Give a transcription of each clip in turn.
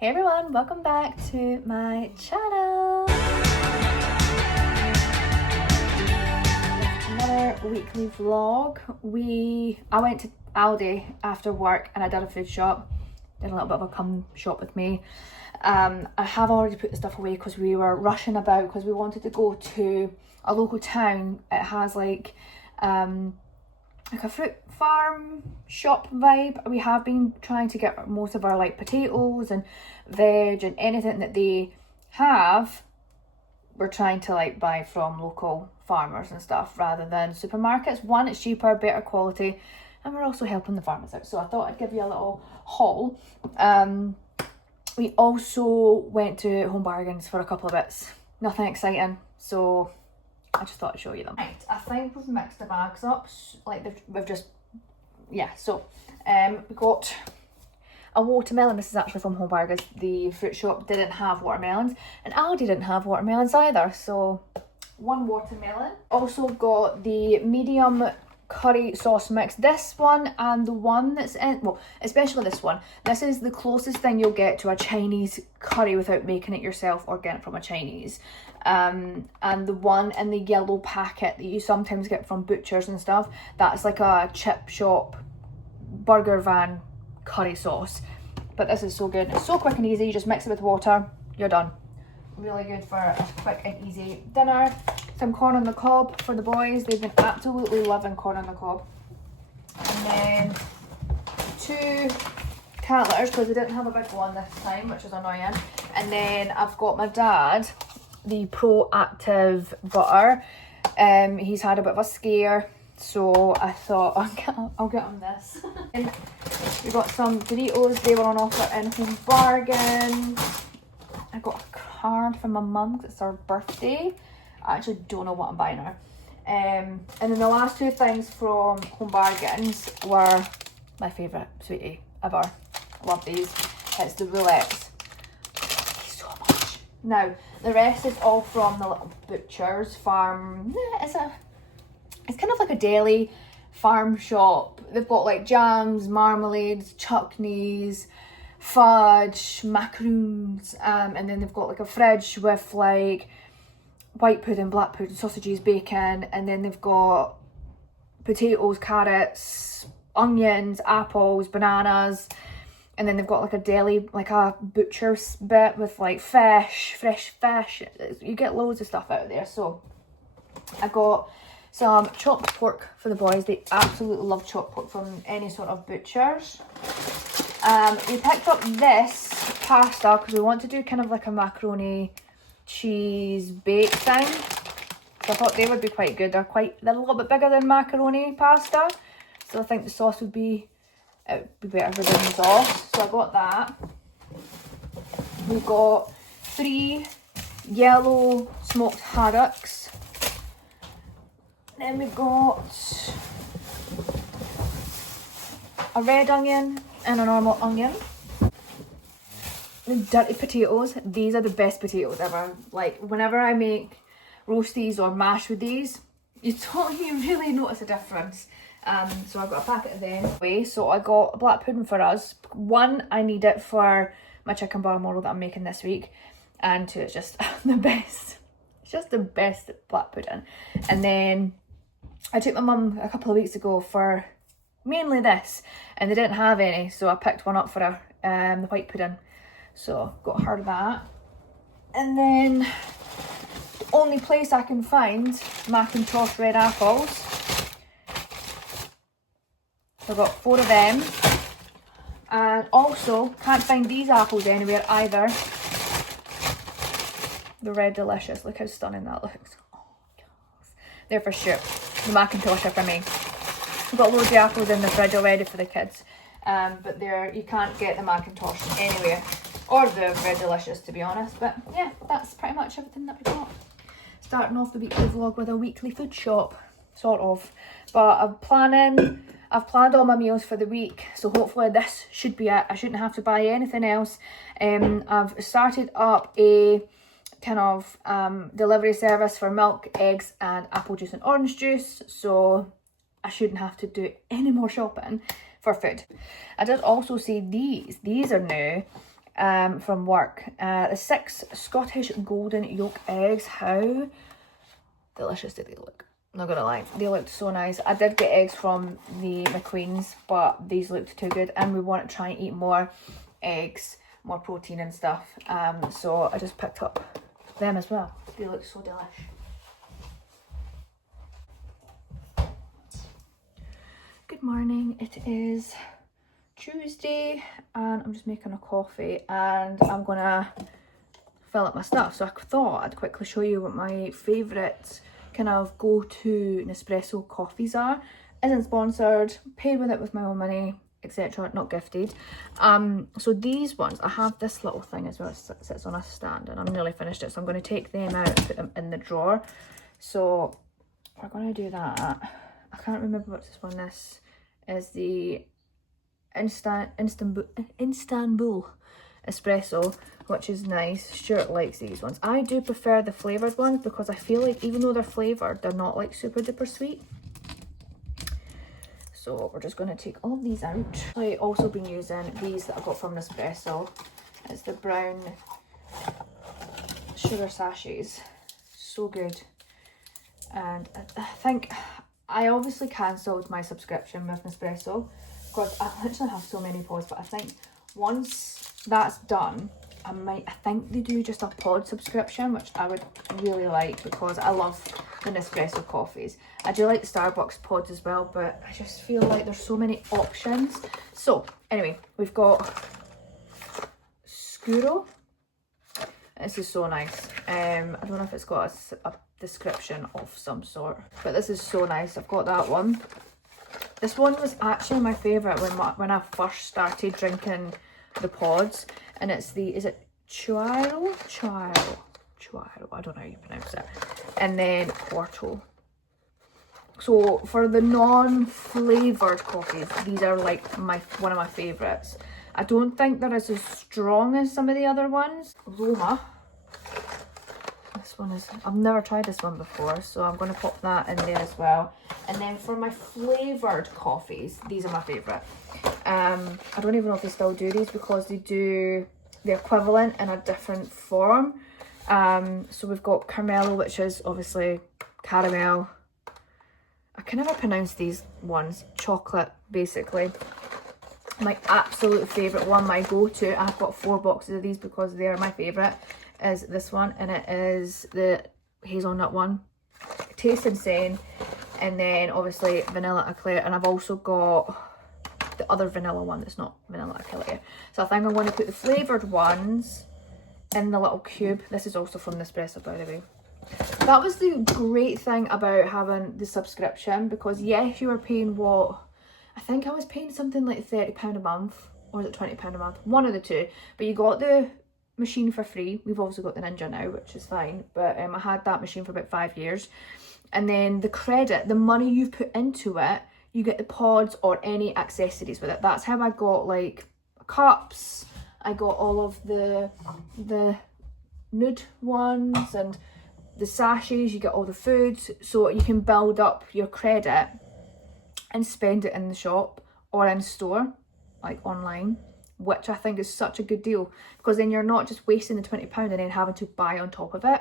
Hey everyone, welcome back to my channel. Another weekly vlog. I went to Aldi after work and I did a food shop. Did a little bit of a come shop with me. I have already put the stuff away because we were rushing about because we wanted to go to a local town. It has like a fruit farm shop vibe. We have been trying to get most of our like potatoes and veg and anything that they have, we're trying to like buy from local farmers and stuff rather than supermarkets. One, it's cheaper, better quality, and we're also helping the farmers out, so I thought I'd give you a little haul. We also went to Home Bargains for a couple of bits, nothing exciting, so I just thought I'd show you them. Right, I think we've mixed the bags up, like we've just, yeah, so we got a watermelon. This is actually from Home Bargains. The fruit shop didn't have watermelons and Aldi didn't have watermelons either, so one watermelon. Also got the medium curry sauce mix. This one and the one that's in, well, especially this one, this is the closest thing you'll get to a Chinese curry without making it yourself or getting it from a Chinese. And the one in the yellow packet that you sometimes get from butchers and stuff, that's like a chip shop burger van curry sauce. But this is so good. It's so quick and easy. You just mix it with water, you're done. Really good for a quick and easy dinner. Some corn on the cob for the boys. They've been absolutely loving corn on the cob. And then 2 cat litters because they didn't have a big one this time, which is annoying. And then I've got my dad the Proactive butter. He's had a bit of a scare, so I thought I'll get him this. And we got some Doritos. They were on offer in Home Bargains. I got a card from my mum because it's her birthday. I actually don't know what I'm buying her. And then the last 2 things from Home Bargains were my favourite sweetie ever. Love these. It's the roulettes. So much. Now the rest is all from the little butcher's farm. It's kind of like a deli farm shop. They've got like jams, marmalades, chutneys, fudge, macaroons, and then they've got like a fridge with like white pudding, black pudding, sausages, bacon, and then they've got potatoes, carrots, onions, apples, bananas, and then they've got like a deli, like a butcher's bit with like fish, fresh fish. You get loads of stuff out of there. So I got some chopped pork for the boys. They absolutely love chopped pork from any sort of butchers. We picked up this pasta because we want to do kind of like a macaroni cheese bake thing. So I thought they would be quite good. They're a little bit bigger than macaroni pasta, so I think the sauce would be better for the sauce. So I got that. We got 3 yellow smoked haddocks. Then we got a red onion and a normal onion. The dirty potatoes. These are the best potatoes ever. Like whenever I make roasties or mash with these, you don't even really notice a difference. So I've got a packet of them. So I got a black pudding for us. 1, I need it for my chicken barmoro that I'm making this week, and 2, it's just the best. It's just the best black pudding. And then I took my mum a couple of weeks ago for mainly this, and they didn't have any, so I picked one up for her, the white pudding. So got her that. And then the only place I can find Macintosh red apples. So I got 4 of them. And also can't find these apples anywhere either. The Red Delicious. Look how stunning that looks. Oh, gosh. They're for sure. The Macintosh are for me. I've got loads of apples in the fridge already for the kids. But you can't get the Macintosh anywhere. Or the Red Delicious, to be honest. But yeah, that's pretty much everything that we got. Starting off the weekly vlog with a weekly food shop, sort of. But I've planned all my meals for the week, so hopefully this should be it. I shouldn't have to buy anything else. I've started up a kind of delivery service for milk, eggs, and apple juice and orange juice, so I shouldn't have to do any more shopping for food. I did also see these are new. from work. The 6 Scottish golden yolk eggs. How delicious did they look? Not gonna lie, they looked so nice. I did get eggs from the McQueen's, but these looked too good, and we want to try and eat more eggs, more protein and stuff. So I just picked up them as well. They look so delish. Good morning. It is Tuesday, and I'm just making a coffee, and I'm gonna fill up my stuff. So I thought I'd quickly show you what my favourite kind of go-to Nespresso coffees are. Isn't sponsored, paid with it with my own money, etc., not gifted. So these ones, I have this little thing as well. It sits on a stand, and I'm nearly finished it, so I'm going to take them out and put them in the drawer. So we're going to do that. I can't remember what's this one. This is the Istanbul espresso, which is nice. Stuart likes these ones. I do prefer the flavoured ones because I feel like even though they're flavoured, they're not like super duper sweet. So we're just going to take all of these out. I've also been using these that I got from Nespresso. It's the brown sugar sachets. So good. And I think I obviously cancelled my subscription with Nespresso because I literally have so many pods, but I think once that's done, I think they do just a pod subscription, which I would really like because I love the Nespresso coffees. I do like the Starbucks pods as well, but I just feel like there's so many options. So anyway, we've got Scuro. This is so nice. I don't know if it's got a description of some sort, but this is so nice. I've got that one. This one was actually my favourite when I first started drinking the pods, and it's the, is it Chiaro? I don't know how you pronounce it. And then Porto. So for the non-flavoured coffees, these are like one of my favourites. I don't think they're as strong as some of the other ones. Roma. This one is, I've never tried this one before, so I'm going to pop that in there as well. And then for my flavoured coffees, these are my favourite. I don't even know if they still do these because they do the equivalent in a different form. So we've got Carmelo, which is obviously caramel. I can never pronounce these ones. Chocolate, basically. My absolute favourite one, my go-to, I've got 4 boxes of these because they're my favourite, is this one, and it is the hazelnut one. It tastes insane. And then obviously vanilla eclair, and I've also got the other vanilla one that's not vanilla eclair. So I think I'm going to put the flavoured ones in the little cube. This is also from Nespresso, by the way. That was the great thing about having the subscription, because yes, you were paying what, I think I was paying something like £30 a month, or was it £20 a month, one of the two, but you got the machine for free. We've also got the Ninja now, which is fine, but I had that machine for about 5 years. And then the credit, the money you've put into it, you get the pods or any accessories with it. That's how I got like cups, I got all of the nude ones and the sachets, you get all the foods, so you can build up your credit and spend it in the shop or in store, like online, which I think is such a good deal, because then you're not just wasting the £20 and then having to buy on top of it.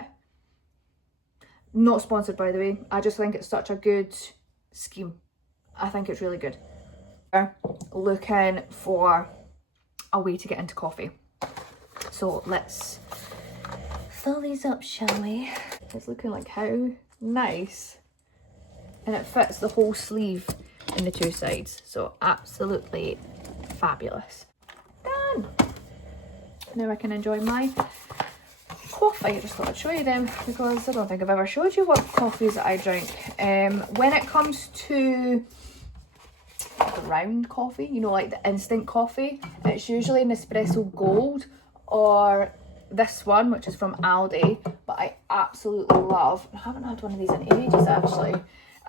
Not sponsored, by the way. I just think it's such a good scheme. I think it's really good. Looking for a way to get into coffee. So let's fill these up, shall we? It's looking like how nice. And it fits the whole sleeve in the 2 sides. So absolutely fabulous. Done. Now I can enjoy my coffee. I just thought I'd show you them because I don't think I've ever showed you what coffees that I drink. When it comes to ground coffee, you know, like the instant coffee, it's usually an espresso gold or this one, which is from Aldi, but I absolutely love, I haven't had one of these in ages actually,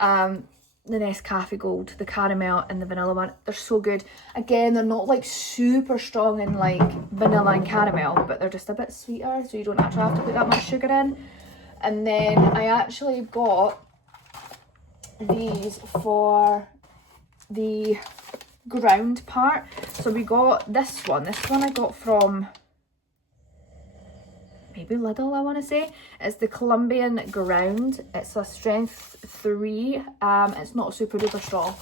the Nescafe Gold, the caramel and the vanilla one. They're so good. Again, they're not like super strong in like vanilla and caramel, but they're just a bit sweeter, so you don't actually have to put that much sugar in. And then I actually got these for the ground part. So we got this one I got from maybe Lidl, I want to say. It's the Colombian Ground. It's a strength 3. It's not super duper strong.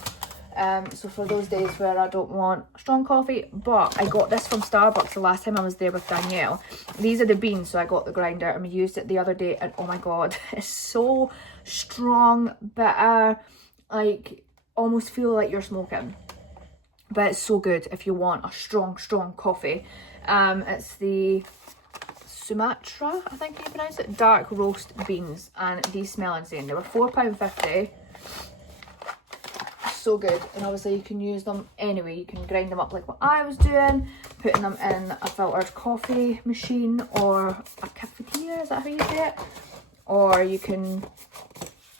So for those days where I don't want strong coffee, but I got this from Starbucks the last time I was there with Danielle. These are the beans, so I got the grinder and we used it the other day, and oh my god, it's so strong, bitter, like almost feel like you're smoking. But it's so good if you want a strong coffee. It's the Sumatra, I think you pronounce it, dark roast beans, and these smell insane. They were £4.50. So good, and obviously you can use them anyway. You can grind them up like what I was doing, putting them in a filtered coffee machine or a cafetiere, is that how you say it? Or you can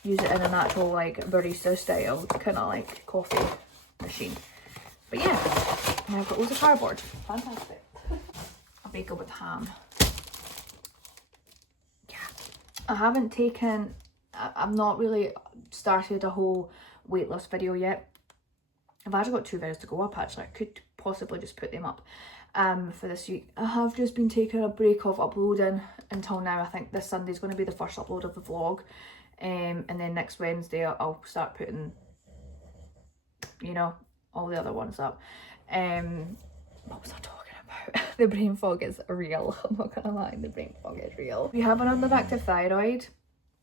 use it in an actual like barista style kind of like coffee machine. But yeah, and I've got loads of cardboard. Fantastic. A bagel with ham. Yeah, I haven't taken, I've not really started a whole weight loss video yet. I've actually got 2 videos to go up actually. I could possibly just put them up for this week. I have just been taking a break of uploading until now. I think this Sunday is going to be the first upload of the vlog, and then next Wednesday I'll start putting, you know, all the other ones up. What was I talking about? The brain fog is real. I'm not gonna lie, the brain fog is real. If you have an underactive thyroid,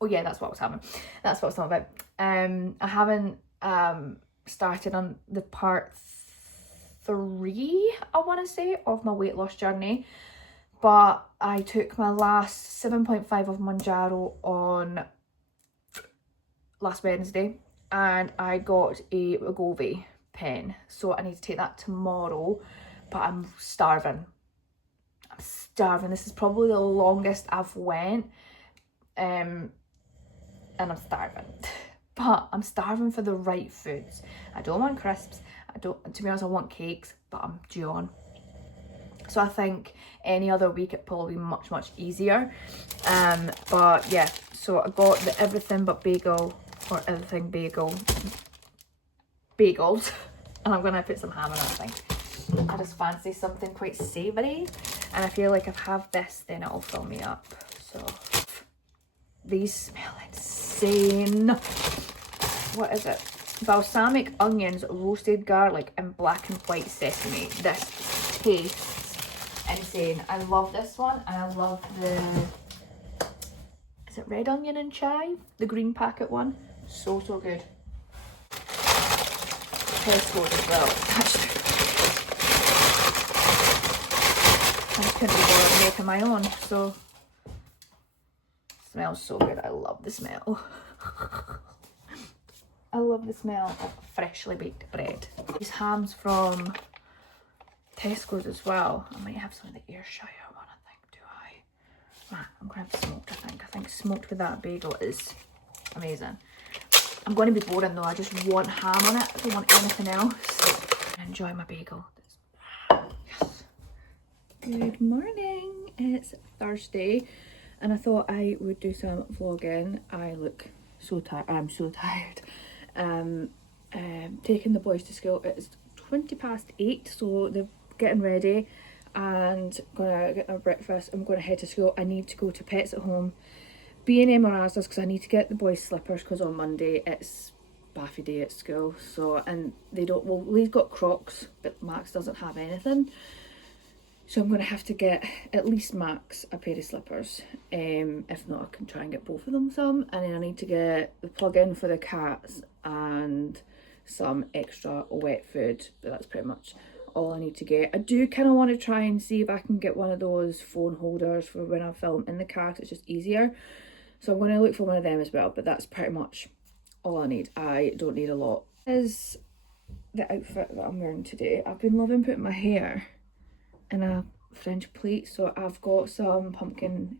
oh yeah, that's what I was having. That's what I was talking about. I haven't started on the part 3, I want to say, of my weight loss journey. But I took my last 7.5 of Mounjaro on last Wednesday, and I got a Wegovy pen. So I need to take that tomorrow, but I'm starving. I'm starving. This is probably the longest I've went. And I'm starving. But I'm starving for the right foods. I don't want crisps. To be honest, I want cakes, but I'm due on. So I think any other week it'd probably be much easier. But yeah, so I got the everything but bagel, or everything bagels, and I'm gonna put some ham in it, I think. I just fancy something quite savoury, and I feel like if I have this, then it'll fill me up. So these smell insane. What is it? Balsamic onions, roasted garlic, and black and white sesame. This tastes insane. I love this one, and I love the, is it red onion and chive? The green packet one. So good. Tesco's as well. I just couldn't be bothered making my own, so smells so good. I love the smell. I love the smell of freshly baked bread. These hams from Tesco's as well. I might have some of the Ayrshire one, I think, do I? Right, I'm going to have smoked, I think. I think smoked with that bagel is amazing. I'm going to be boring though, I just want ham on it. I don't want anything else. I enjoy my bagel. Yes. Good morning. It's Thursday, and I thought I would do some vlogging. I look so tired. I'm so tired. Taking the boys to school. It's 8:20, so they're getting ready and gonna get their breakfast. I'm gonna head to school. I need to go to Pets at Home, B&M or Asda's, because I need to get the boys slippers, because on Monday it's Baffy Day at school. So, and they don't, well, Lee's got Crocs, but Max doesn't have anything. So I'm going to have to get at least Max a pair of slippers. If not, I can try and get both of them some. And then I need to get the plug-in for the cats and some extra wet food. But that's pretty much all I need to get. I do kind of want to try and see if I can get one of those phone holders for when I film in the car. It's just easier. So I'm going to look for one of them as well. But that's pretty much all I need. I don't need a lot. This is the outfit that I'm wearing today. I've been loving putting my hair in a French plait, so I've got some pumpkin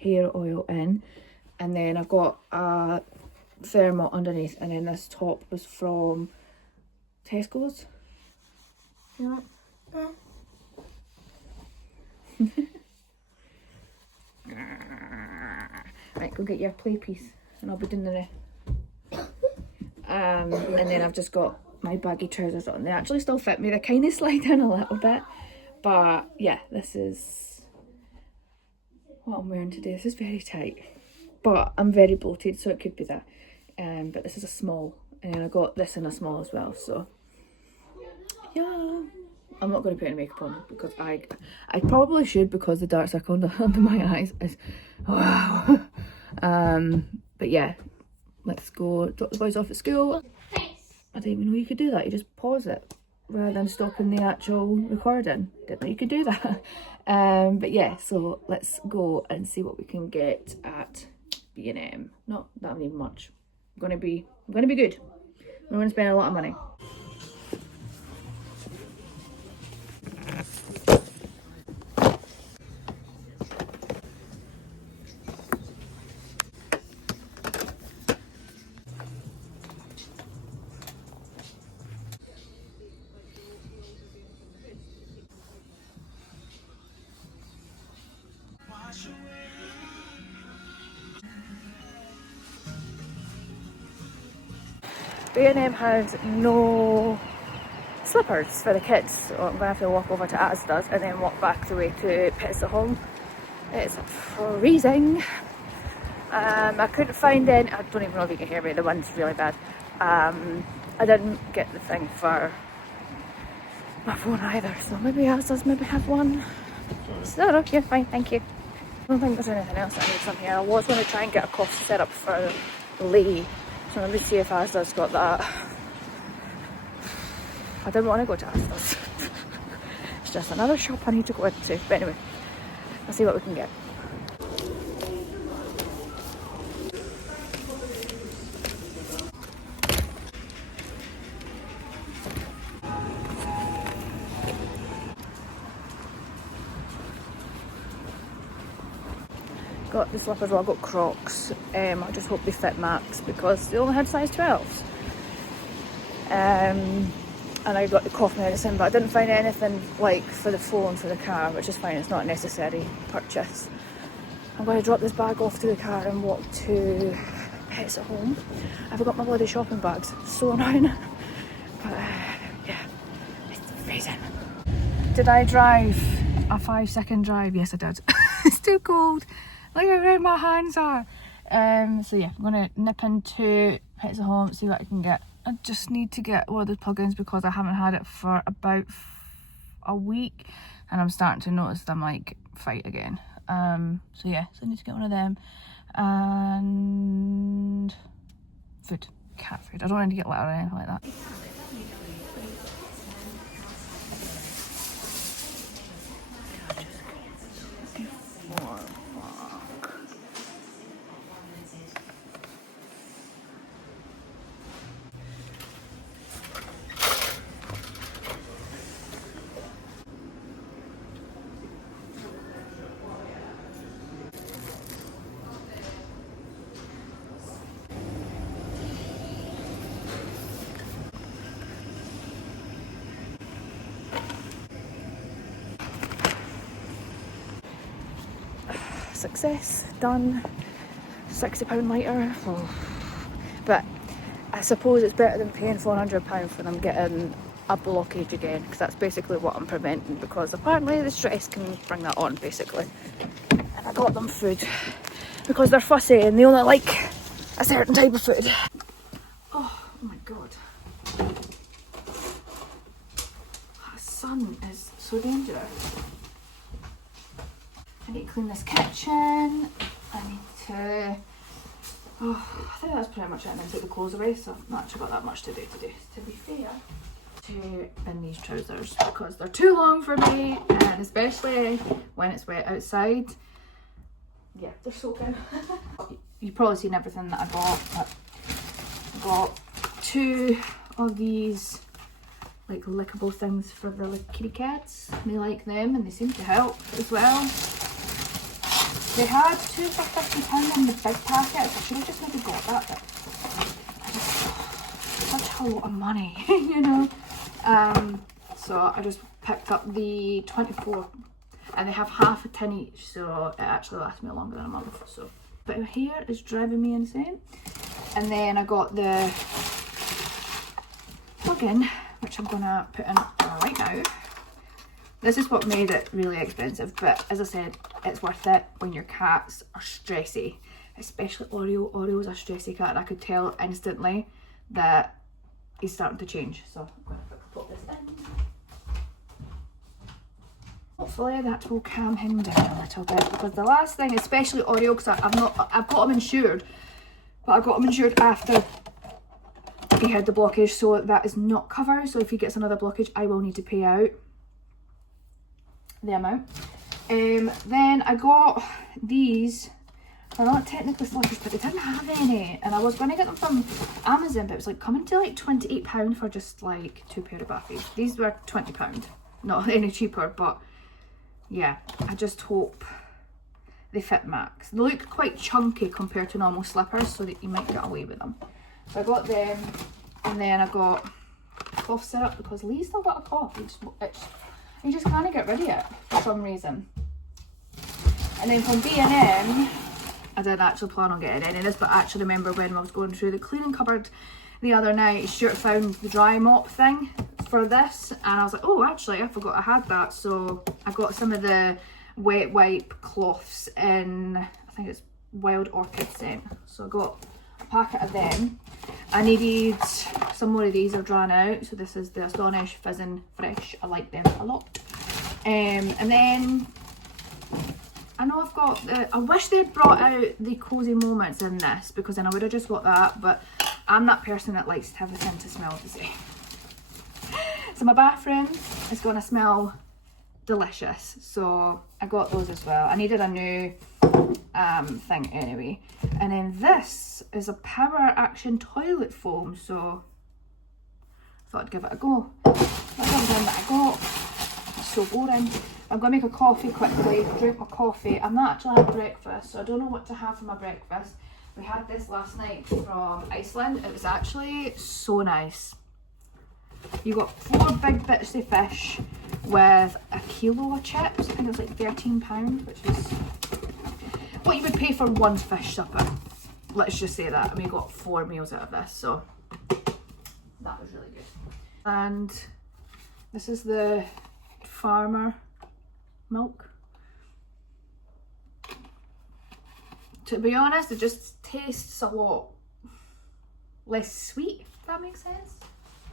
hair oil in, and then I've got a thermal underneath, and then this top was from Tesco's. You know right, go get your play piece and I'll be doing the rest. And then I've just got my baggy trousers on. They actually still fit me. They kind of slide in a little bit. But yeah, this is what I'm wearing today. This is very tight, but I'm very bloated, so it could be that. But this is a small, and then I got this in a small as well, so yeah. I'm not going to put any makeup on because I probably should, because the dark circle under my eyes is wow. But yeah, let's go drop the boys off at school. I didn't even know you could do that. You just pause it rather than stopping the actual recording. Didn't know you could do that. But yeah, so let's go and see what we can get at B&M. Not that even much. I'm gonna be good. I'm gonna spend a lot of money. B&M has no slippers for the kids, so I'm going to have to walk over to Asda's and then walk back the way to Pets at Home. It's freezing. I couldn't find any. I don't even know if you can hear me, the wind's really bad. I didn't get the thing for my phone either, so maybe Asda's maybe have one. So no, you're fine, thank you. I don't think there's anything else I need from here. I was going to try and get a coffee set up for Lee, so maybe see if Asda's got that. I didn't want to go to Asda's. It's just another shop I need to go into. But anyway, I'll see what we can get. Got the slippers, well I got Crocs. I just hope they fit Max because they only had size 12s. And I got the cough medicine, but I didn't find anything like for the phone for the car, which is fine, it's not a necessary purchase. I'm going to drop this bag off to the car and walk to Pets at Home. I forgot my bloody shopping bags, so annoying. But yeah, it's freezing. Did I drive a 5-second drive? Yes I did. It's too cold. Look how red my hands are. So yeah, I'm gonna nip into Pets at Home, see what I can get. I just need to get one of those plugins because I haven't had it for about a week and I'm starting to notice them like fight again. So yeah, so I need to get one of them. And food, cat food. I don't need to get litter or anything like that. Success, done. £60 lighter. Oh. But I suppose it's better than paying £400 for them getting a blockage again, because that's basically what I'm preventing, because apparently the stress can bring that on basically. And I got them food because they're fussy and they only like a certain type of food. Oh my god, that sun is so dangerous. I need to clean this kitchen. I need to, I think that's pretty much it, and then take the clothes away, so I've not actually got that much to do today, to be fair. To bin these trousers because they're too long for me, and especially when it's wet outside. Yeah, they're soaking. You've probably seen everything that I got, but I got 2 of these like lickable things for the like, kitty cats. They like them and they seem to help as well. They had 2 for £50 in the big packet. I should have just maybe got that, but I just, such a lot of money, you know. So I just picked up the 24, and they have half a tin each, so it actually lasts me longer than a month. So, but here is driving me insane. And then I got the plug-in, which I'm gonna put in right now. This is what made it really expensive, but as I said, it's worth it when your cats are stressy, especially Oreo. Oreo's a stressy cat, and I could tell instantly that he's starting to change. So I'm going to put this in. Hopefully that will calm him down a little bit, because the last thing, especially Oreo, because I've got him insured, but I got him insured after he had the blockage, so that is not covered. So if he gets another blockage, I will need to pay out the amount. Then I got these. They're not technically slippers, but they didn't have any, and I was going to get them from Amazon, but it was like coming to like £28 for just like 2 pair of baffies. These were £20, not any cheaper, but yeah, I just hope they fit max. They look quite chunky compared to normal slippers, so that you might get away with them. So I got them, and then I got cough syrup, because Lee's still got a cough. You just can't get rid of it for some reason. And then from B&M, I didn't actually plan on getting any of this, but I actually remember when I was going through the cleaning cupboard the other night, Stuart found the dry mop thing for this, and I was like, oh, actually, I forgot I had that. So I got some of the wet wipe cloths in, I think it's Wild Orchid scent. So I got a packet of them. I needed some more of these, I've drawn out. So this is the Astonished Fizzing Fresh. I like them a lot. And then I know I've got I wish they'd brought out the Cozy Moments in this, because then I would have just got that, but I'm that person that likes everything to smell the same. So my bathroom is going to smell delicious, so I got those as well. I needed a new thing anyway. And then this is a Power Action toilet foam, so I thought I'd give it a go. That's everything that I got. It's so boring. I'm going to make a coffee quickly, drink my coffee. I've not actually had breakfast, so I don't know what to have for my breakfast. We had this last night from Iceland. It was actually so nice. You got 4 big bits of fish with a kilo of chips. I think it was like £13, which is what you would pay for one fish supper. Let's just say that. And we got 4 meals out of this, so that was really good. And this is the farmer milk. To be honest, it just tastes a lot less sweet, if that makes sense.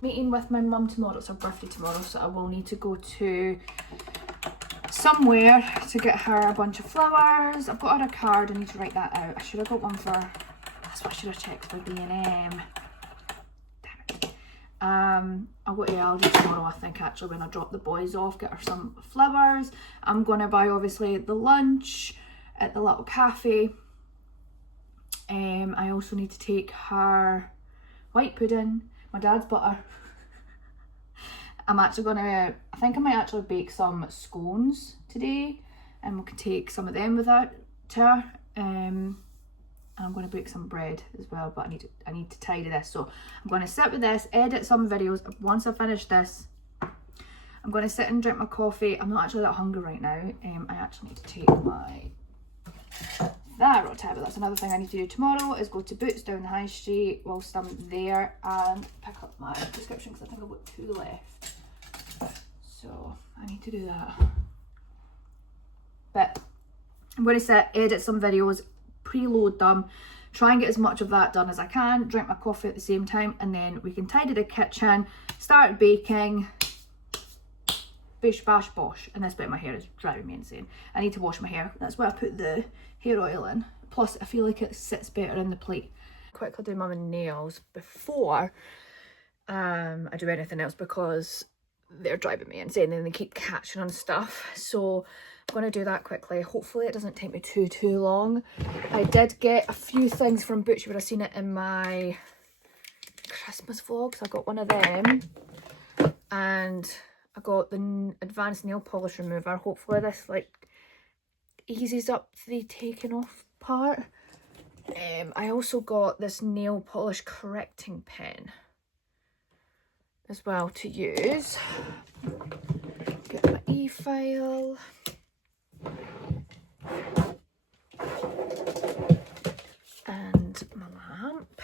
Meeting with my mum tomorrow. It's her birthday tomorrow, so I will need to go to somewhere to get her a bunch of flowers. I've got her a card, I need to write that out. I should have got one for, that's what I should have checked for B&M. Damn it. I'll go to Aldi tomorrow, I think, actually, when I drop the boys off, get her some flowers. I'm going to buy, obviously, the lunch at the little cafe. I also need to take her white pudding, my dad's butter. I'm actually going to, I think I might actually bake some scones today, and we can take some of them with that to her. And I'm going to bake some bread as well, but I need to tidy this. So I'm going to sit with this, edit some videos. Once I finish this, I'm going to sit and drink my coffee. I'm not actually that hungry right now. I actually need to take my thyroid tablet. That's another thing I need to do tomorrow, is go to Boots down the high street whilst I'm there and pick up my prescription, because I think I've got 2 left. So I need to do that. But I'm going to sit, edit some videos, preload them, try and get as much of that done as I can, drink my coffee at the same time, and then we can tidy the kitchen, start baking, bish bash bosh. And this bit of my hair is driving me insane. I need to wash my hair. That's why I put the hair oil in. Plus I feel like it sits better in the plate. Quickly do my nails before I do anything else, because they're driving me insane and they keep catching on stuff. So I'm going to do that quickly. Hopefully it doesn't take me too long. I did get a few things from Butch. You would have seen it in my Christmas vlog. So I got one of them, and I got the advanced nail polish remover. Hopefully this like eases up the taking off part. I also got this nail polish correcting pen as well to use. Get my e-file. And my lamp.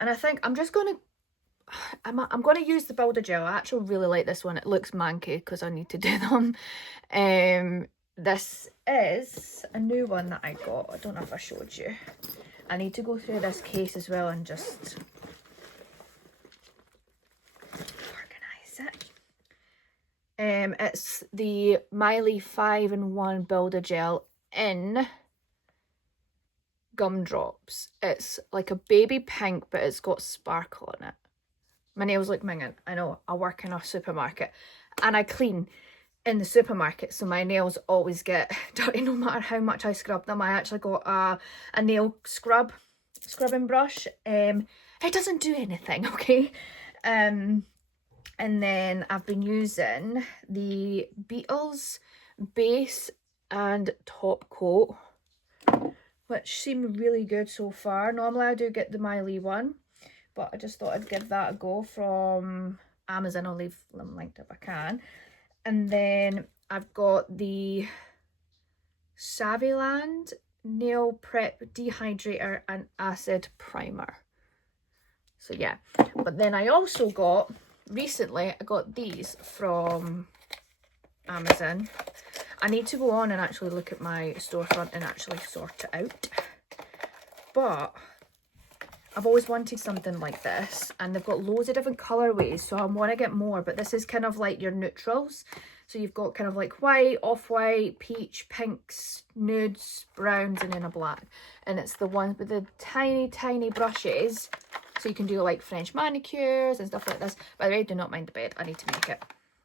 And I think I'm just going to, I'm going to use the Builder Gel. I actually really like this one. It looks manky because I need to do them. This is a new one that I got. I don't know if I showed you. I need to go through this case as well and just organise it. It's the Miley 5-in-1 Builder Gel in Gumdrops. It's like a baby pink, but it's got sparkle in it. My nails look minging. I know, I work in a supermarket and I clean in the supermarket, so my nails always get dirty no matter how much I scrub them. I actually got a nail scrubbing brush. It doesn't do anything, okay? And then I've been using the Beetles base and top coat, which seem really good so far. Normally I do get the Miley one, but I just thought I'd give that a go from Amazon. I'll leave them linked if I can. And then I've got the Saviland Nail Prep Dehydrator and Acid Primer. So yeah, but then I also got, recently I got these from Amazon. I need to go on and actually look at my storefront and actually sort it out. But I've always wanted something like this, and they've got loads of different colorways, so I want to get more. But this is kind of like your neutrals, so you've got kind of like white, off-white, peach, pinks, nudes, browns, and then a black. And it's the ones with the tiny brushes, so you can do like French manicures and stuff like this. By the way, do not mind the bed, I need to make it.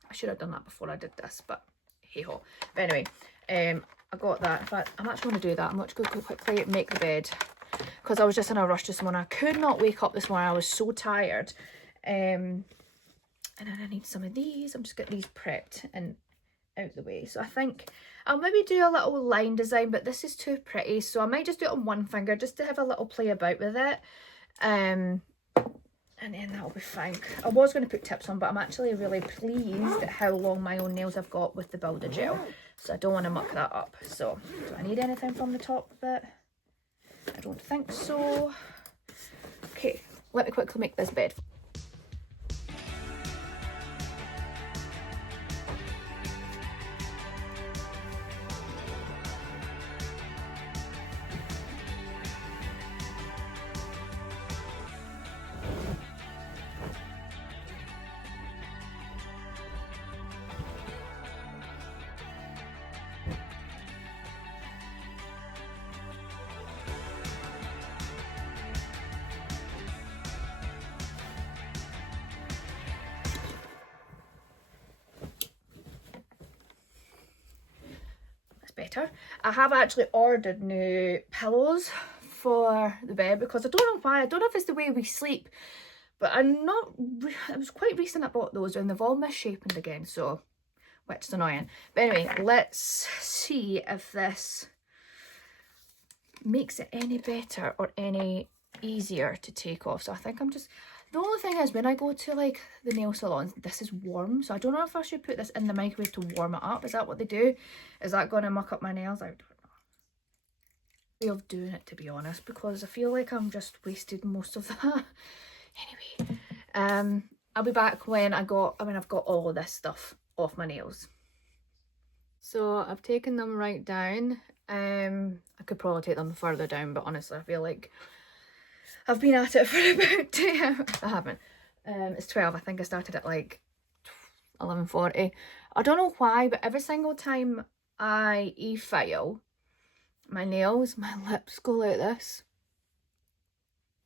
I should have done that before I did this, but hey ho. But anyway, I got that. In fact, I'm actually going to do that. I'm going to go quickly make the bed, because I was just in a rush this morning. I could not wake up this morning. I was so tired. And then I need some of these. I'm just getting these prepped and out the way. So I think I'll maybe do a little line design, but this is too pretty. So I might just do it on one finger just to have a little play about with it. And then that'll be fine. I was going to put tips on, but I'm actually really pleased at how long my own nails I've got with the Builder Gel. So I don't want to muck that up. So do I need anything from the top of it? I don't think so. Okay, let me quickly make this bed. Better. I have actually ordered new pillows for the bed, because I don't know why. I don't know if it's the way we sleep, but I'm not, it was quite recent I bought those and they've all misshapen again, so, which is annoying. But anyway, let's see if this makes it any better or any easier to take off. So I think I'm just, the only thing is when I go to like the nail salons, this is warm, so I don't know if I should put this in the microwave to warm it up. Is that what they do? Is that going to muck up my nails? I don't know. Way of doing it, to be honest, because I feel like I'm just wasted most of that. Anyway, I'll be back when I've got all of this stuff off my nails. So I've taken them right down. I could probably take them further down, but honestly I feel like I've been at it for about 2 hours. I haven't. It's 12. I think I started at like 11:40. I don't know why, but every single time I e-file my nails, my lips go like this.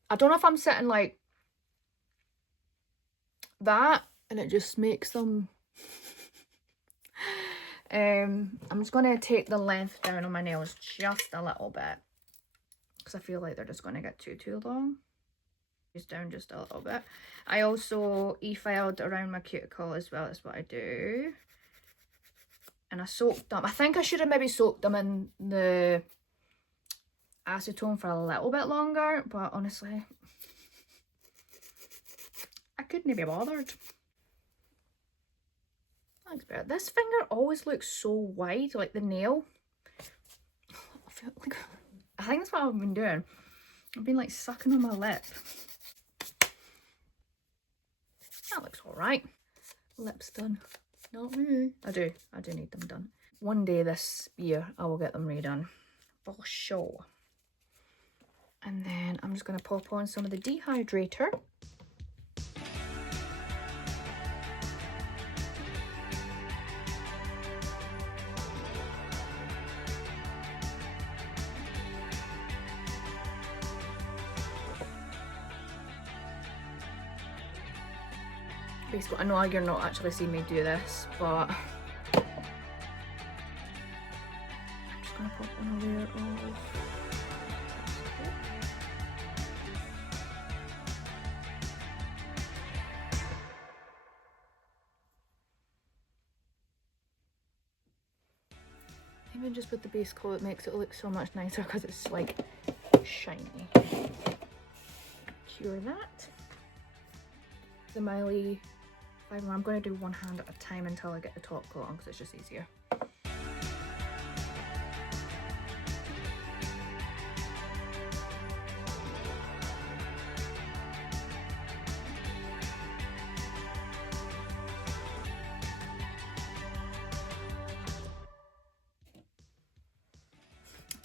I don't know if I'm sitting like that and it just makes them... I'm just going to take the length down on my nails just a little bit, because I feel like they're just going to get too long. Just down just a little bit. I also e-filed around my cuticle as well. That's what I do. And I soaked them. I think I should have maybe soaked them in the acetone for a little bit longer, but honestly, I couldn't be bothered. Thanks, better. This finger always looks so wide, like the nail. I think that's what I've been doing. I've been like sucking on my lip. That looks alright. Lips done. Not me. I do need them done. one day this year I will get them redone, for sure. And then I'm just going to pop on some of the dehydrator. Basically, I know you're not actually seeing me do this, but I'm just going to pop on a layer of... Even just with the base coat, it makes it look so much nicer because it's like shiny. Cure that. The Miley primer, I'm going to do one hand at a time until I get the top coat on because it's just easier.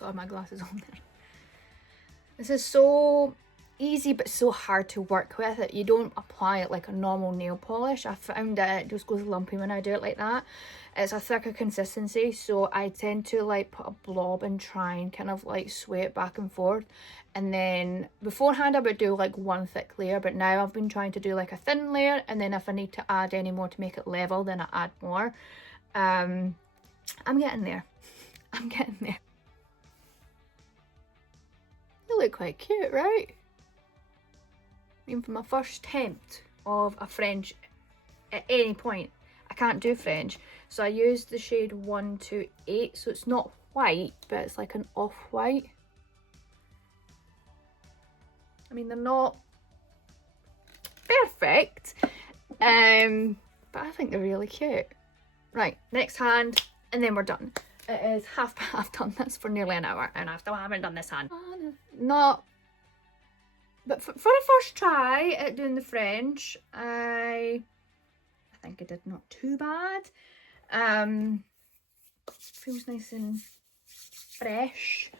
I have my glasses on there. This is so easy but so hard to work with. It you don't apply it like a normal nail polish. I found it just goes lumpy when I do it like that. It's a thicker consistency, so I tend to like put a blob and try and kind of like sway it back and forth. And then beforehand I would do like one thick layer, but now I've been trying to do like a thin layer, and then if I need to add any more to make it level, then I add more. I'm getting there. I'm getting there. They look quite cute, right? I mean, for my first attempt of a French at any point, I can't do French, so I used the shade 128, so it's not white, but it's like an off-white. I mean, they're not perfect, but I think they're really cute. Right, next hand, and then we're done. It is half past. I've done this for nearly an hour, and I still haven't done this hand. Not... But for the first try at doing the French, I think I did not too bad. Feels nice and fresh.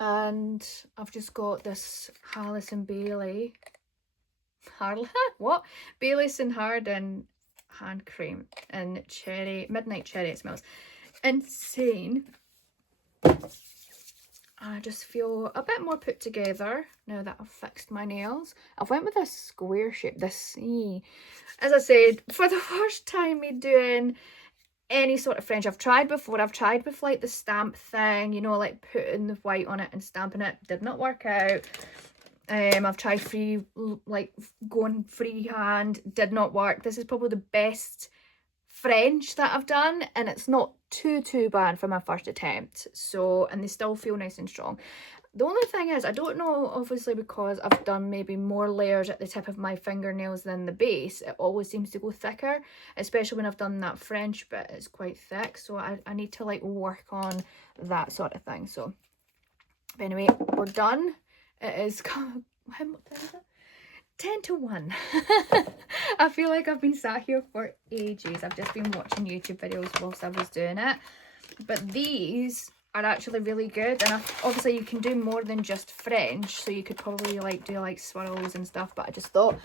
And I've just got this Harless and Bailey. What? Baileys and Harden hand cream and cherry, midnight cherry. It smells insane. I just feel a bit more put together now that I've fixed my nails. I've went with this square shape, this, as I said, for the first time me doing any sort of French. I've tried before, I've tried with like the stamp thing, you know, like putting the white on it and stamping it, did not work out. I've tried free, like going freehand, did not work. This is probably the best French that I've done, and it's not too bad for my first attempt. So, and they still feel nice and strong. The only thing is, I don't know, obviously because I've done maybe more layers at the tip of my fingernails than the base, it always seems to go thicker, especially when I've done that French bit. It's quite thick, so I need to like work on that sort of thing. So but anyway, we're done. It is, how much time is it? 10 to 1. I feel like I've been sat here for ages. I've just been watching YouTube videos whilst I was doing it. But these are actually really good, and obviously you can do more than just French, so you could probably like do like swirls and stuff, but I just thought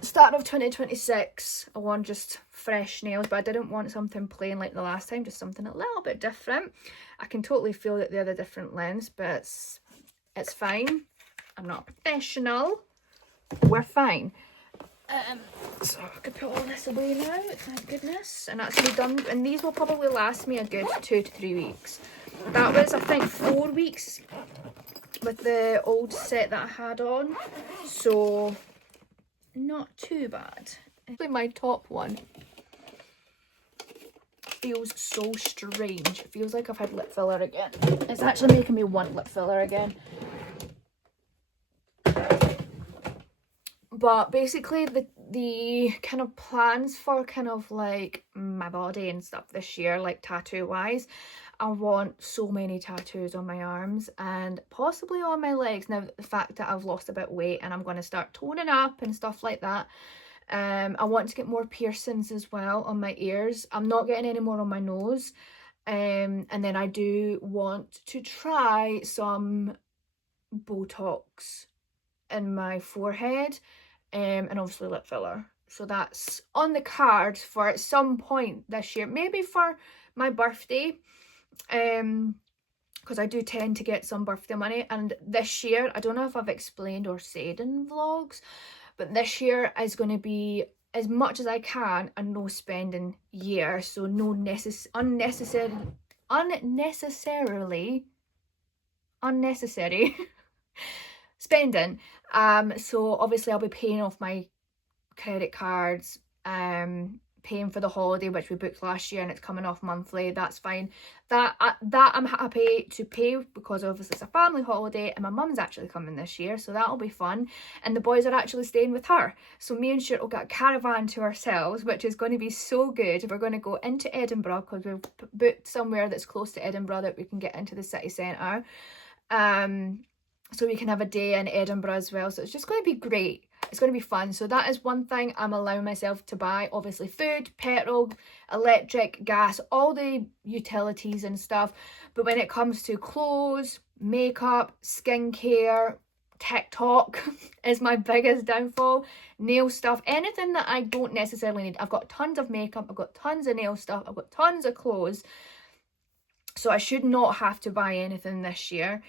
start of 2026 I want just fresh nails, but I didn't want something plain like the last time, just something a little bit different. I can totally feel that they're the different lengths, but it's fine. I'm not a professional. We're fine. So I could put all this away now, thank goodness, and that's me done. And these will probably last me a good 2 to 3 weeks. That was, I think, 4 weeks with the old set that I had on, so not too bad. Actually, my top one feels so strange. It feels like I've had lip filler again. It's actually making me want lip filler again. But basically the kind of plans for kind of like my body and stuff this year, like tattoo wise, I want so many tattoos on my arms and possibly on my legs. Now the fact that I've lost a bit of weight and I'm going to start toning up and stuff like that. I want to get more piercings as well on my ears. I'm not getting any more on my nose. And then I do want to try some Botox in my forehead, and obviously lip filler. So that's on the cards for at some point this year, maybe for my birthday, because I do tend to get some birthday money. And this year, I don't know if I've explained or said in vlogs, but this year is going to be as much as I can a no spending year. So no unnecessary spending. So obviously I'll be paying off my credit cards, paying for the holiday which we booked last year and it's coming off monthly. That's fine. That I'm happy to pay, because obviously it's a family holiday and my mum's actually coming this year, so that'll be fun. And the boys are actually staying with her, so me and Stuart will get a caravan to ourselves, which is going to be so good. We're going to go into Edinburgh because we've booked somewhere that's close to Edinburgh that we can get into the city centre. So we can have a day in Edinburgh as well. So it's just going to be great. It's going to be fun. So that is one thing I'm allowing myself to buy. Obviously food, petrol, electric, gas, all the utilities and stuff. But when it comes to clothes, makeup, skincare, TikTok is my biggest downfall. Nail stuff, anything that I don't necessarily need. I've got tons of makeup, I've got tons of nail stuff, I've got tons of clothes. So I should not have to buy anything this year.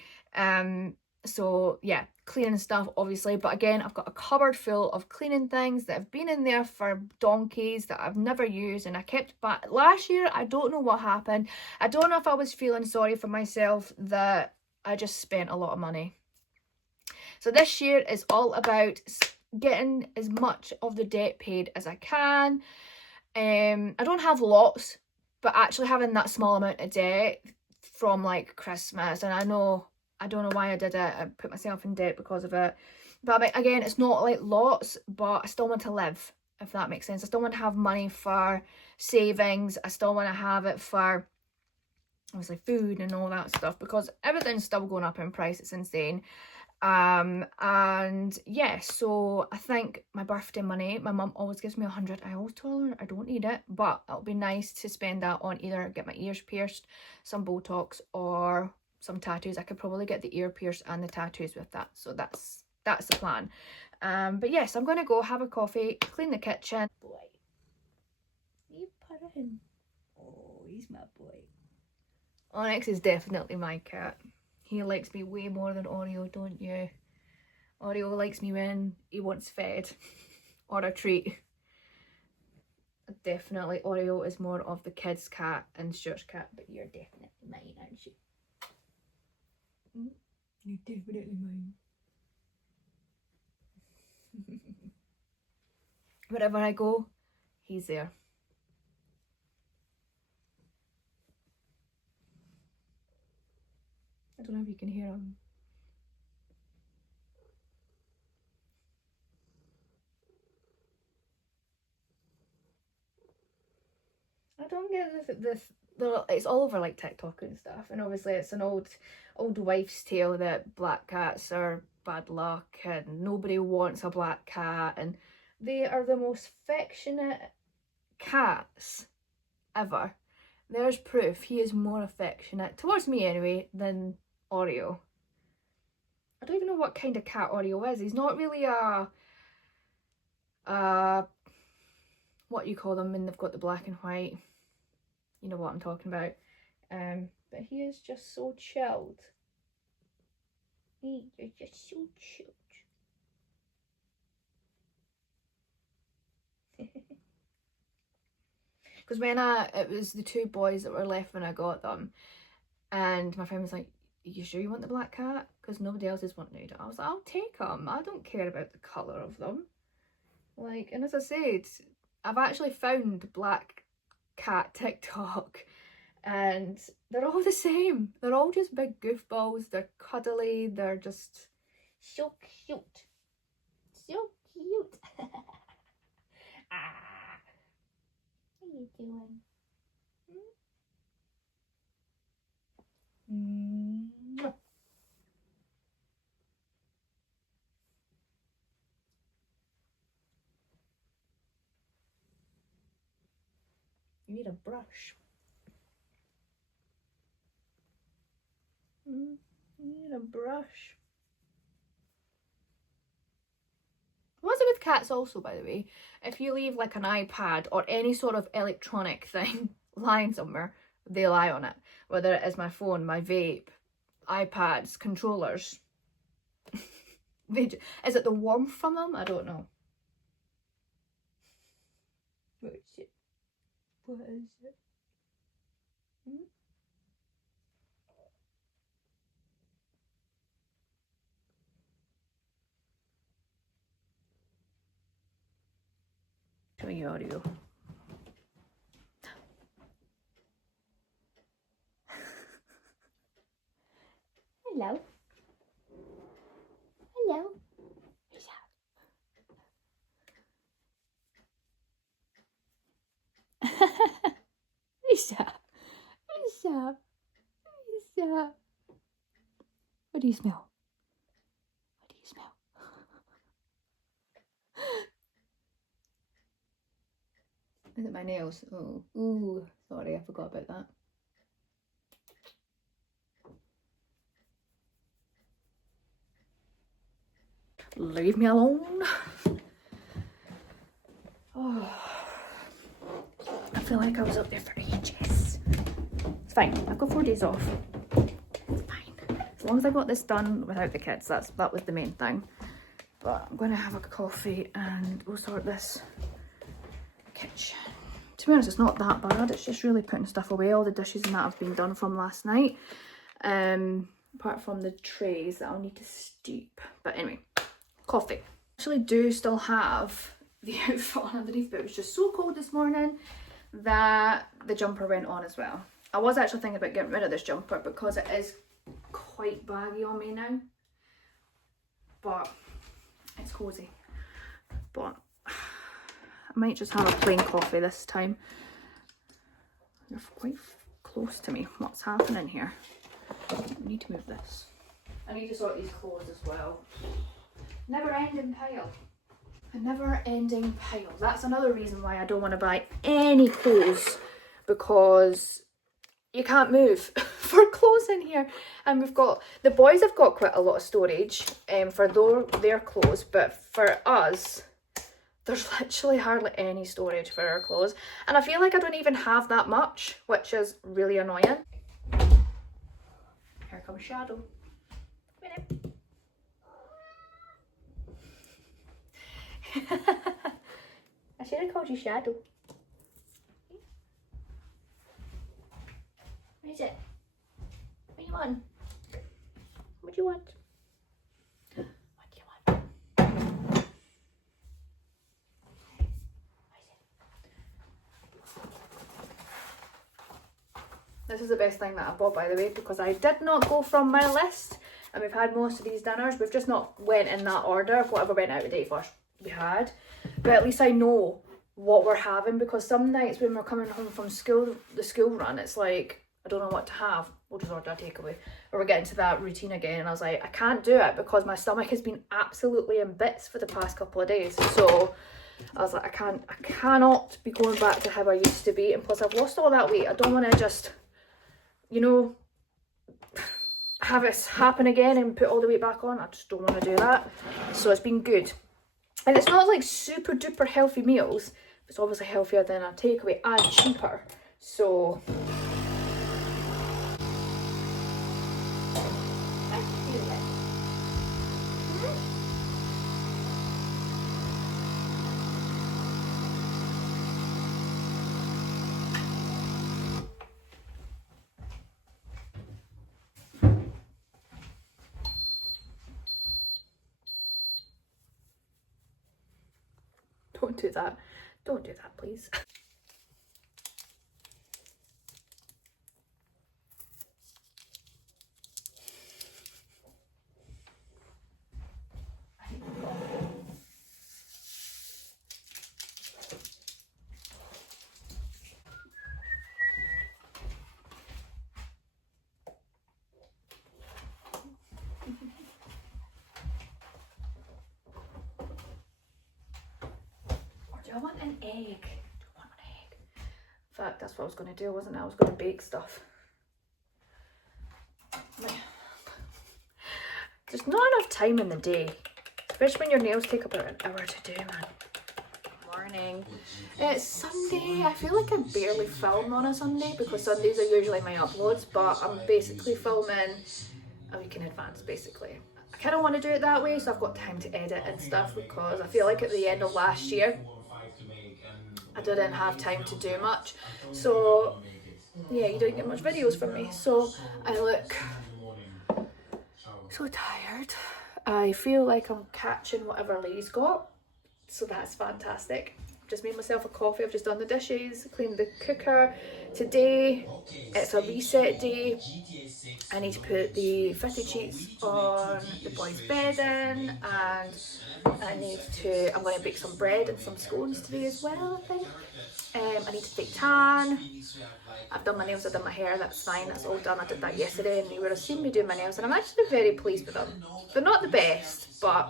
So yeah, cleaning stuff obviously, but again, I've got a cupboard full of cleaning things that have been in there for donkeys that I've never used, and I kept back last year. I don't know what happened. I don't know if I was feeling sorry for myself that I just spent a lot of money. So this year is all about getting as much of the debt paid as I can. I don't have lots, but actually having that small amount of debt from like Christmas, and I don't know why I did it. I put myself in debt because of it. But again, it's not like lots, but I still want to live, if that makes sense. I still want to have money for savings. I still want to have it for obviously food and all that stuff, because everything's still going up in price. It's insane. And yeah, so I think my birthday money, my mum always gives me 100. I always tell her I don't need it, but it'll be nice to spend that on either get my ears pierced, some Botox, or some tattoos. I could probably get the ear pierced and the tattoos with that. So that's the plan. But yes, I'm gonna go have a coffee, clean the kitchen. Boy, you put in. Oh, he's my boy. Onyx is definitely my cat. He likes me way more than Oreo, don't you? Oreo likes me when he wants fed or a treat. Definitely Oreo is more of the kids' cat and Stuart's cat, but you're definitely mine, aren't you? You're definitely mine. Wherever I go, he's there. I don't know if you can hear him. I don't get this. It's all over like TikTok and stuff, and obviously it's an old wife's tale that black cats are bad luck and nobody wants a black cat, and they are the most affectionate cats ever. There's proof. He is more affectionate towards me anyway than Oreo. I don't even know what kind of cat Oreo is. He's not really a what you call them when they've got the black and white. You know what I'm talking about. But he is just so chilled. He is just so chilled. Because when it was the two boys that were left when I got them, and my friend was like, "Are you sure you want the black cat? Because nobody else is wanting it." I was like, "I'll take them. I don't care about the colour of them." Like, and as I said, I've actually found black cat TikTok, and they're all the same. They're all just big goofballs. They're cuddly. They're just so cute. So cute. Ah, what are you doing? Mm-hmm. You need a brush. a brush. What's it with cats also, by the way? If you leave like an iPad or any sort of electronic thing lying somewhere, they lie on it. Whether it is my phone, my vape, iPads, controllers. Is it the warmth from them? I don't know. What is it? What is it? Show you audio. Hello. Hello. Lisa. Lisa. Lisa. What do you smell? What do you smell? Is it my nails? Oh, ooh, sorry, I forgot about that. Leave me alone. Oh, I feel like I was up there for ages. It's fine. I've got 4 days off. It's fine. As long as I got this done without the kids, that was the main thing. But I'm going to have a coffee and we'll sort this kitchen. To be honest, it's not that bad. It's just really putting stuff away. All the dishes and that have been done from last night. Apart from the trays that I'll need to steep. But anyway, coffee. I actually do still have the outfit on underneath, but it was just so cold this morning that the jumper went on as well. I was actually thinking about getting rid of this jumper because it is quite baggy on me now. But it's cozy. But I might just have a plain coffee this time. You're quite close to me. What's happening here? I need to move this. I need to sort these clothes as well. Never ending pile. A never ending pile. That's another reason why I don't want to buy any clothes, because you can't move for clothes in here. And we've got, the boys have got quite a lot of storage for their clothes, but for us, there's literally hardly any storage for our clothes. And I feel like I don't even have that much, which is really annoying. Here comes Shadow. I should have called you Shadow. Where is it? What do you want? What do you want? What do you want? This is the best thing that I bought, by the way, because I did not go from my list, and we've had most of these dinners. We've just not went in that order. Whatever went out today first we had, but at least I know what we're having, because some nights when we're coming home from school, the school run, it's like I don't know what to have. We'll just order a takeaway, or we're getting to that routine again. And I was like, I can't do it because my stomach has been absolutely in bits for the past couple of days. So I was like, I cannot be going back to how I used to be. And plus, I've lost all that weight. I don't want to just, you know, have it happen again and put all the weight back on. I just don't want to do that. So it's been good. And it's not like super duper healthy meals. It's obviously healthier than a takeaway and cheaper. So don't do that. Don't do that, please. Do I want an egg? Do I want an egg? In fact, that's what I was going to do, wasn't it? I was going to bake stuff. There's not enough time in the day, especially when your nails take about an hour to do, man. Morning. It's Sunday. I feel like I barely film on a Sunday because Sundays are usually my uploads, but I'm basically filming a week in advance, basically. I kind of want to do it that way so I've got time to edit and stuff, because I feel like at the end of last year I didn't have time to do much, so yeah, you didn't get much videos from me, so I look so tired. I feel like I'm catching whatever Lay's got, so that's fantastic. I've just made myself a coffee, I've just done the dishes, cleaned the cooker. Today it's a reset day. I need to put the fitted sheets on the boys' bedding, and I'm going to bake some bread and some scones today as well, I think. I need to take tan. I've done my nails, I've done my hair, that's fine, that's all done. I did that yesterday and you would have seen me do my nails, and I'm actually very pleased with them. They're not the best, but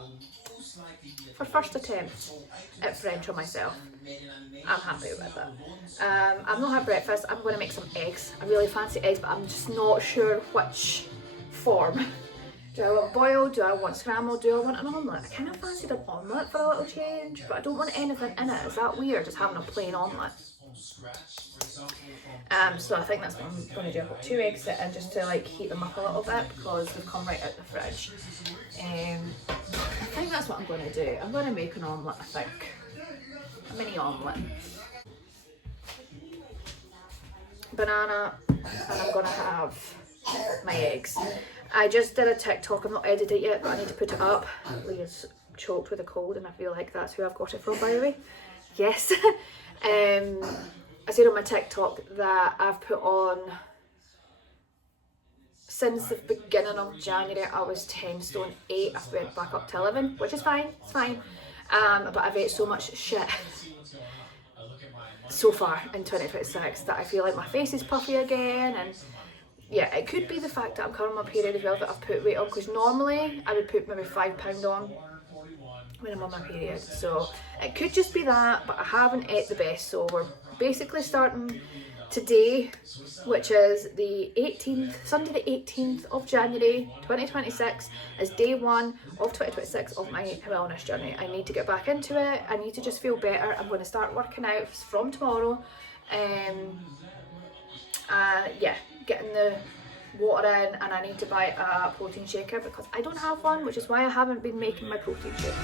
for first attempt at French on myself, I'm happy with it. I've not had breakfast. I'm going to make some eggs. I really fancy eggs, but I'm just not sure which form. Do I want boiled? Do I want scrambled? Do I want an omelette? I kind of fancied an omelette for a little change, but I don't want anything in it. Is that weird, just having a plain omelette? So I think that's what I'm going to do. I've got 2 eggs sitting just to like heat them up a little bit because they've come right out the fridge. I think that's what I'm going to do. I'm going to make an omelette, I think. A mini omelette. Banana, and I'm going to have my eggs. I just did a TikTok, I'm not edited it yet, but I need to put it up. Leah's choked with a cold and I feel like that's who I've got it from, by the way. Yes. I said on my TikTok that I've put on, since the beginning of January, I was 10 stone 8. I've went back up to 11, which is fine, it's fine. But I've ate so much shit so far in 2026 that I feel like my face is puffy again, and yeah, it could be the fact that I'm coming on my period as well that I've put weight on, because normally I would put maybe £5 on when I'm on my period, so it could just be that, but I haven't ate the best. So we're basically starting today, which is the 18th, Sunday the 18th of January 2026, is day 1 of 2026 of my wellness journey. I need to get back into it, I need to just feel better. I'm going to start working out from tomorrow, yeah, getting the water in, and I need to buy a protein shaker because I don't have one, which is why I haven't been making my protein shakes.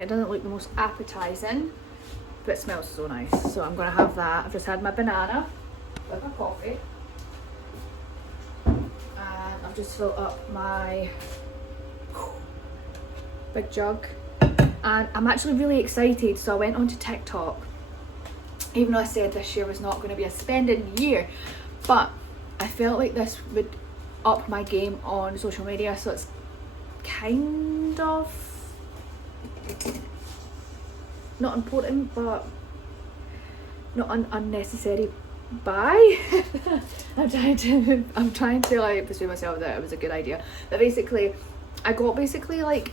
It doesn't look the most appetizing, but it smells so nice. So I'm going to have that. I've just had my banana with my coffee. And I've just filled up my big jug. And I'm actually really excited. So I went onto TikTok, even though I said this year was not going to be a spending year, but I felt like this would up my game on social media. So it's kind of not important, but not unnecessary buy. I'm trying to like persuade myself that it was a good idea. But basically, I got like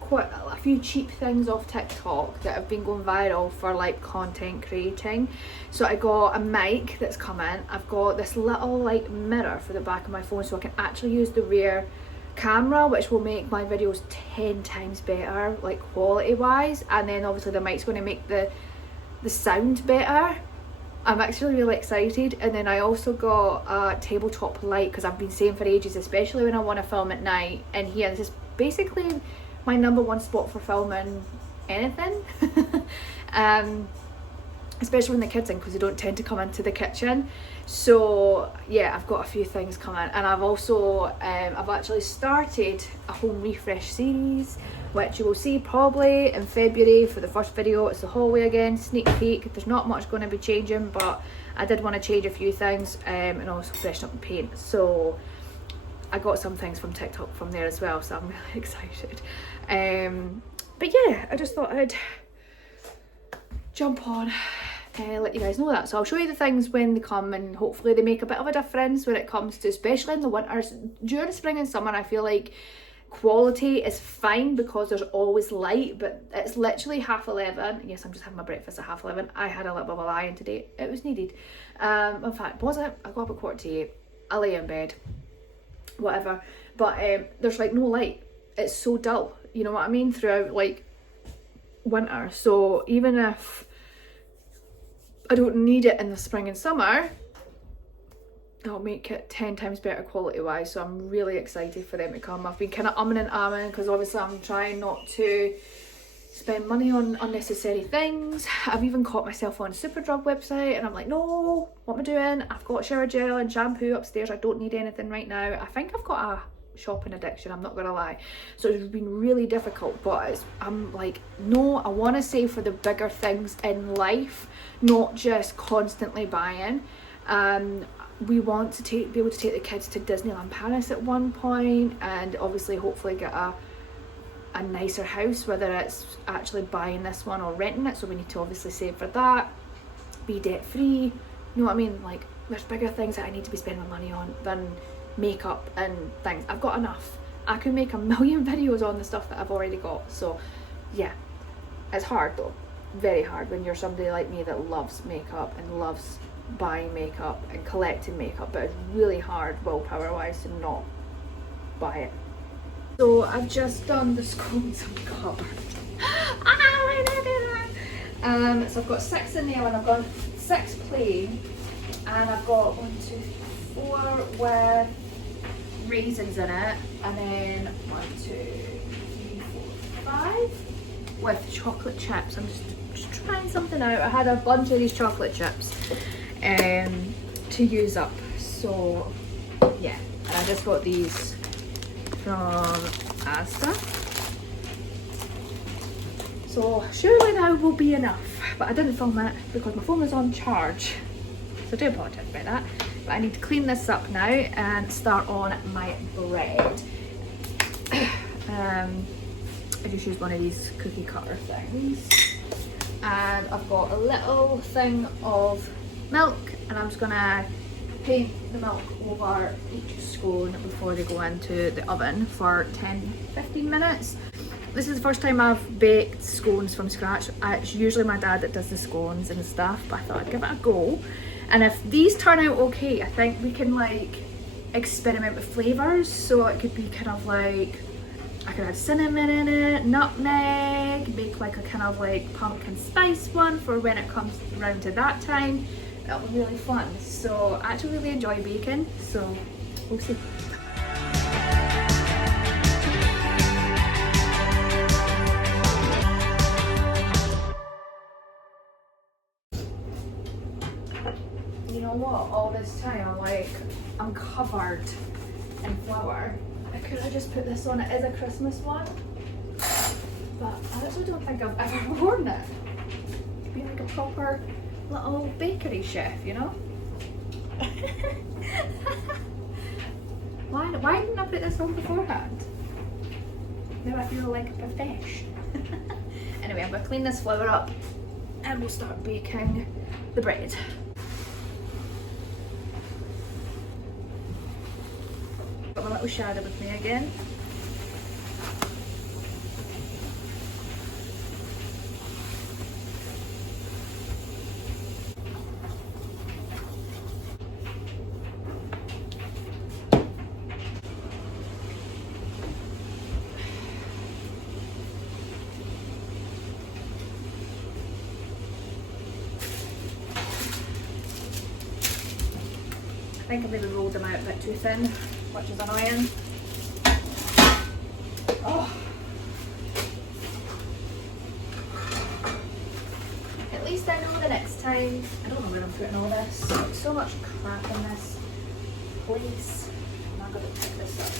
quite a few cheap things off TikTok that have been going viral for like content creating. So I got a mic that's come in. I've got this little like mirror for the back of my phone, so I can actually use the rear camera, which will make my videos 10 times better, like quality wise. And then obviously the mic's going to make the sound better. I'm actually really excited. And then I also got a tabletop light, because I've been saying for ages, especially when I want to film at night in here, this is basically my number one spot for filming anything. Especially when the kids in, because they don't tend to come into the kitchen. So yeah, I've got a few things coming, and I've also I've actually started a home refresh series, which you will see probably in February for the first video. It's the hallway again, sneak peek. There's not much going to be changing, but I did want to change a few things, and also freshen up the paint. So I got some things from TikTok from there as well, so I'm really excited. But yeah, I just thought I'd jump on and let you guys know that. So I'll show you the things when they come, and hopefully they make a bit of a difference when it comes to, especially in the winters. During spring and summer, I feel like quality is fine because there's always light, but it's literally 11:30. Yes, I'm just having my breakfast at 11:30. I had a little bit of a lie-in today. It was needed. In fact, was it? I got up at 7:45. I lay in bed, whatever. But there's like no light. It's so dull, you know what I mean, throughout like winter. So even if I don't need it in the spring and summer, it'll make it 10 times better quality wise. So I'm really excited for them to come. I've been kind of umming and ahhing because obviously I'm trying not to spend money on unnecessary things. I've even caught myself on Superdrug website, and I'm like, no, what am I doing? I've got shower gel and shampoo upstairs. I don't need anything right now. I think I've got a shopping addiction, I'm not gonna lie. So it's been really difficult, but I'm like, no, I want to save for the bigger things in life, not just constantly buying. We want to be able to take the kids to Disneyland Paris at one point, and obviously hopefully get a nicer house, whether it's actually buying this one or renting it. So we need to obviously save for that, be debt free, you know what I mean? Like, there's bigger things that I need to be spending my money on than makeup and things. I've got enough. I could make a million videos on the stuff that I've already got. So yeah, it's hard though, very hard when you're somebody like me that loves makeup and loves buying makeup and collecting makeup, but it's really hard willpower wise to not buy it. So I've just done the scones uncovered. So I've got 6 in there, and I've got 6 plain, and I've got 1, 2, 3, 4 with raisins in it, and then 1, 2, 3, 4, 5 with chocolate chips. I'm just trying something out. I had a bunch of these chocolate chips to use up, so yeah. And I just got these from Asda, so surely that will be enough. But I didn't film it because my phone was on charge, so I do apologise about that. But I need to clean this up now and start on my bread. I just used one of these cookie cutter things, and I've got a little thing of milk, and I'm just gonna paint the milk over each scone before they go into the oven for 10-15 minutes. This is the first time I've baked scones from scratch. It's usually my dad that does the scones and stuff, but I thought I'd give it a go. And if these turn out okay, I think we can like experiment with flavours. So it could be kind of like, I could add cinnamon in it, nutmeg, make like a kind of like pumpkin spice one for when it comes around to that time. That'll be really fun. So I actually really enjoy baking, so we'll see. You know what, all this time I'm covered in flour. I could have just put this on. It is a Christmas one, but I actually don't think I've ever worn it. It'd be like a proper little bakery chef, you know? Why didn't I put this on beforehand? Now I feel like a fish. Anyway, I'm gonna clean this flour up and we'll start baking the bread. Got my little shadow with me again. I think I maybe rolled them out a bit too thin, which is annoying. Oh, I don't know where I'm putting all this. So much crap in this place. I'm not going to pick this up.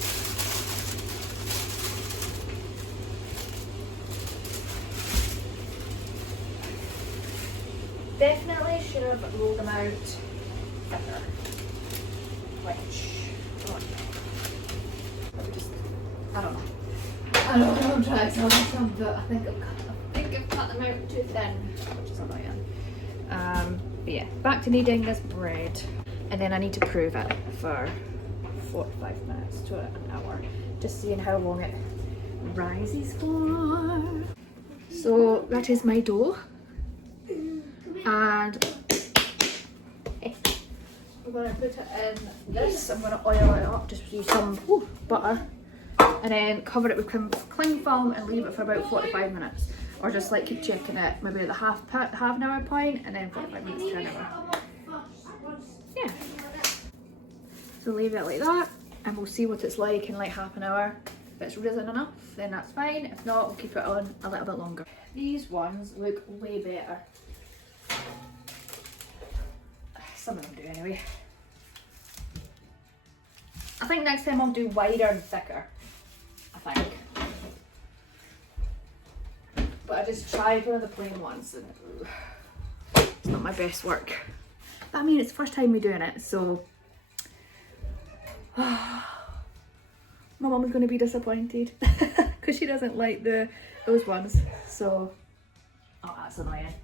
Definitely should have rolled them out thicker. Which, I don't know. I don't know, I'm trying to tell myself, but I think I've cut them out too thin, which is annoying. But yeah, back to kneading this bread. And then I need to prove it for 45 minutes to an hour. Just seeing how long it rises for. So that is my dough. And I'm going to put it in this. I'm going to oil it up, just use some butter. And then cover it with cling film and leave it for about 45 minutes. Or just like keep checking it, maybe at the half an hour point, and then 45 minutes to an hour. Yeah. So leave it like that, and we'll see what it's like in like half an hour. If it's risen enough, then that's fine. If not, we'll keep it on a little bit longer. These ones look way better. Some of them do anyway. I think next time I'll do wider and thicker. I think. But I just tried one of the plain ones and it's not my best work. But I mean, it's the first time we're doing it, so my mum is going to be disappointed because she doesn't like those ones. So, oh, that's annoying.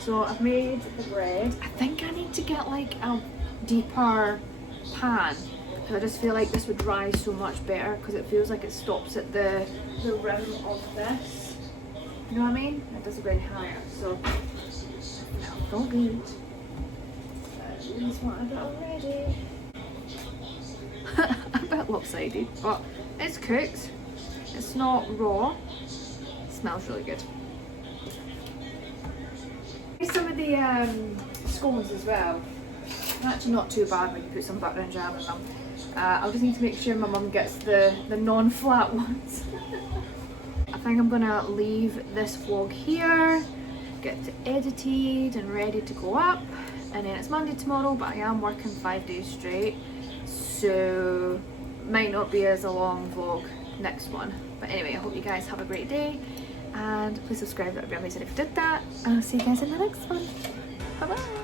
So I've made the bread. I think I need to get like a deeper pan. So I just feel like this would rise so much better because it feels like it stops at the rim of this. You know what I mean? It does it very higher. So don't good. At least what I got already. A bit lopsided, but it's cooked. It's not raw. It smells really good. Some of the scones as well. Actually not too bad when you put some butter and jam in them. I'll just need to make sure my mum gets the non-flat ones. I think I'm gonna leave this vlog here, get it edited and ready to go up, and then it's Monday tomorrow, but I am working 5 days straight, so might not be as a long vlog next one. But anyway, I hope you guys have a great day. And please subscribe, that would be amazing if you did that. And I'll see you guys in the next one. Bye bye.